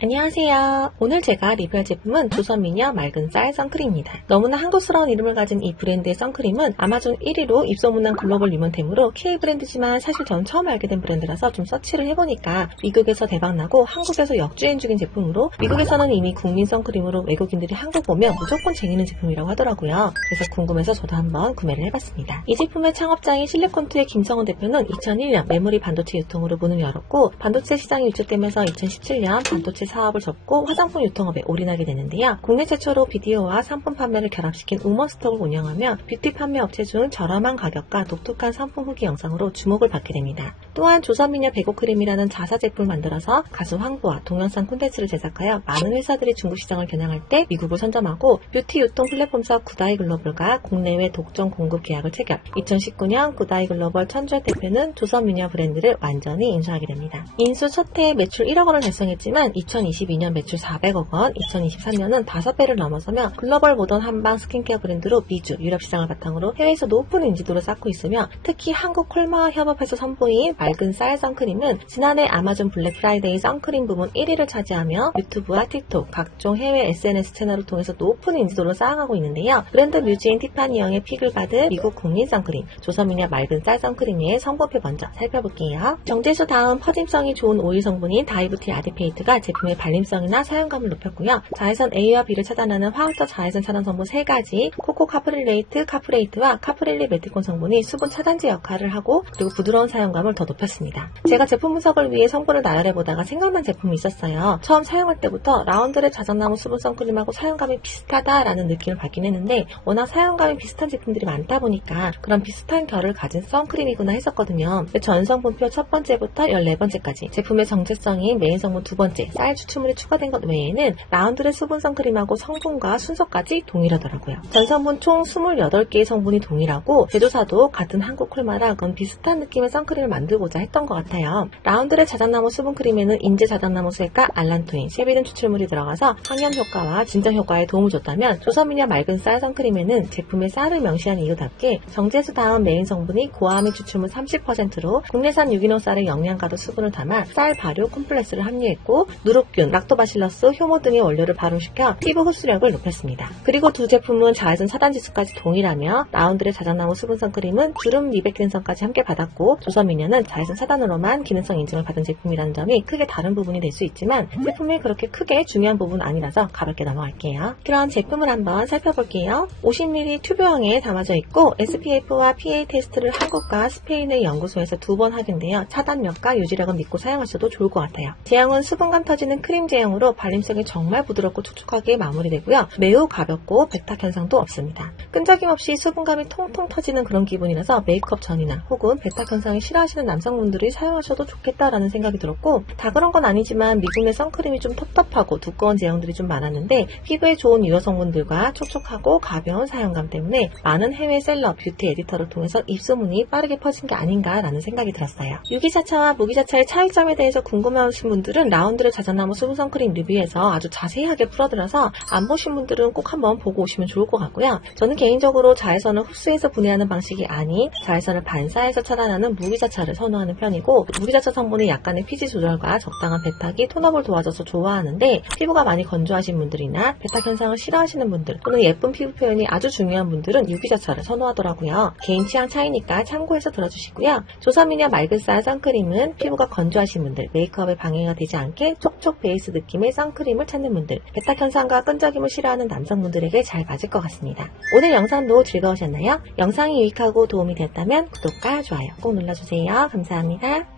안녕하세요. 오늘 제가 리뷰할 제품은 조선미녀 맑은 쌀 선크림입니다. 너무나 한국스러운 이름을 가진 이 브랜드의 선크림은 아마존 1위로 입소문난 글로벌 유명템으로 K브랜드지만 사실 전 처음 알게 된 브랜드라서 좀 서치를 해보니까 미국에서 대박나고 한국에서 역주행 중인 제품으로 미국에서는 이미 국민 선크림으로 외국인들이 한국 보면 무조건 쟁이는 제품이라고 하더라고요. 그래서 궁금해서 저도 한번 구매를 해봤습니다. 이 제품의 창업자인 실리콘투의 김성훈 대표는 2001년 메모리 반도체 유통으로 문을 열었고 반도체 시장이 위축되면서 2017년 반도체 사업을 접고 화장품 유통업에 올인하게 되는데요. 국내 최초로 비디오와 상품 판매를 결합시킨 우먼스톡을 운영하며 뷰티 판매 업체 중 저렴한 가격과 독특한 상품 후기 영상으로 주목을 받게 됩니다. 또한 조선미녀 배고크림이라는 자사 제품을 만들어서 가수 황보와 동영상 콘텐츠를 제작하여 많은 회사들이 중국 시장을 겨냥할 때 미국을 선점하고 뷰티 유통 플랫폼사 구다이 글로벌과 국내외 독점 공급 계약을 체결. 2019년 구다이 글로벌 천주혁 대표는 조선미녀 브랜드를 완전히 인수하게 됩니다. 인수 첫 해에 매출 1억 원을 달성했지만 2022년 매출 400억 원, 2023년은 5배를 넘어서며 글로벌 모던 한방 스킨케어 브랜드로 미주, 유럽 시장을 바탕으로 해외에서 높은 인지도를 쌓고 있으며 특히 한국 콜마와 협업해서 선보인 맑은 쌀 선크림은 지난해 아마존 블랙 프라이데이 선크림 부문 1위를 차지하며 유튜브와 틱톡, 각종 해외 SNS 채널을 통해서 높은 인지도를 쌓아가고 있는데요. 브랜드 뮤지인 티파니 영의 픽을 받은 미국 국민 선크림, 조선미녀 맑은 쌀 선크림의 성분표 먼저 살펴볼게요. 정제수 다음 퍼짐성이 좋은 오일 성분인 다이부티 아디페이트가 제품의 발림성이나 사용감을 높였고요. 자외선 A와 B를 차단하는 화학적 자외선 차단 성분 3가지, 코코 카프릴레이트, 카프레이트와 카프릴리 메티콘 성분이 수분 차단제 역할을 하고 그리고 부드러운 사용감을 더 높였습니다. 제가 제품 분석을 위해 성분을 나열해보다가 생각난 제품이 있었어요. 처음 사용할 때부터 라운드랩 자작나무 수분 선크림하고 사용감이 비슷하다라는 느낌을 받긴 했는데 워낙 사용감이 비슷한 제품들이 많다 보니까 그런 비슷한 결을 가진 선크림이구나 했었거든요. 전 성분표 첫 번째부터 14번째까지 제품의 정체성인 메인 성분 두 번째, 쌀 추출물이 추가된 것 외에는 라운드랩 수분 선크림하고 성분과 순서까지 동일하더라고요. 전 성분 총 28개의 성분이 동일하고 제조사도 같은 한국 콜마라 그런 비슷한 느낌의 선크림을 만들고자 했던 것 같아요. 라운드랩 자작나무 수분크림에는 인제 자작나무 수액과 알란토인, 쉐비든 추출물이 들어가서 항염 효과와 진정 효과에 도움을 줬다면 조선미녀 맑은 쌀 선크림에는 제품의 쌀을 명시한 이유답게 정제수 다음 메인 성분이 고아암이 추출물 30%로 국내산 유기농 쌀의 영양가도 수분을 담아 쌀 발효 콤플렉스를 함유했고 누룩균, 락토바실러스, 효모 등의 원료를 발효시켜 피부 흡수력을 높였습니다. 그리고 두 제품은 자외선 차단 지수까지 동일하며 라운드랩 자작나무 수분 선크림은 주름 미백 기능성까지 함께 받았고 조선미녀는 자외선 차단으로만 기능성 인증을 받은 제품이라는 점이 크게 다른 부분이 될 수 있지만 제품이 그렇게 크게 중요한 부분은 아니라서 가볍게 넘어갈게요. 그럼 제품을 한번 살펴볼게요. 50ml 튜브형에 담아져 있고 SPF와 PA 테스트를 한국과 스페인의 연구소에서 2번 하는데요. 차단력과 유지력은 믿고 사용하셔도 좋을 것 같아요. 제형은 수분감 터지는 크림 제형으로 발림성이 정말 부드럽고 촉촉하게 마무리되고요. 매우 가볍고 백탁 현상도 없습니다. 끈적임 없이 수분감이 통통 터지는 그런 기분이라서 메이크업 전이나 혹은 백탁 현상을 싫어하시는 남성분들이 사용하셔도 좋겠다라는 생각이 들었고 다 그런 건 아니지만 미국 내 선크림이 좀 텁텁하고 두꺼운 제형들이 좀 많았는데 피부에 좋은 유효 성분들과 촉촉하고 가벼운 사용감 때문에 많은 해외 셀럽, 뷰티 에디터를 통해서 입소문이 빠르게 퍼진 게 아닌가라는 생각이 들었어요. 유기자차와 무기자차의 차이점에 대해서 궁금해하신 분들은 라운드랩 자작나무 수분 선크림 리뷰에서 아주 자세하게 풀어드려서 안 보신 분들은 꼭 한번 보고 오시면 좋을 것 같고요. 저는 개인적으로 자외선을 흡수해서 분해하는 방식이 아닌 자외선을 반사해서 차단하는 무기자차를 선호하는 편이고 무기자차 성분이 약간의 피지 조절과 적당한 배탁이 톤업을 도와줘서 좋아하는데 피부가 많이 건조하신 분들이나 배탁 현상을 싫어하시는 분들 또는 예쁜 피부 표현이 아주 중요한 분들은 유기자차를 선호하더라고요. 개인 취향 차이니까 참고해서 들어주시고요. 조선미녀 맑은 쌀 선크림은 피부가 건조하신 분들, 메이크업에 방해가 되지 않게 촉촉 베이스 느낌의 선크림을 찾는 분들, 배탁 현상과 끈적임을 싫어하는 남성분들에게 잘 맞을 것 같습니다. 오늘 영상도 즐거우셨나요? 영상이 유익하고 도움이 되었다면 구독과 좋아요 꼭 눌러주세요. 감사합니다.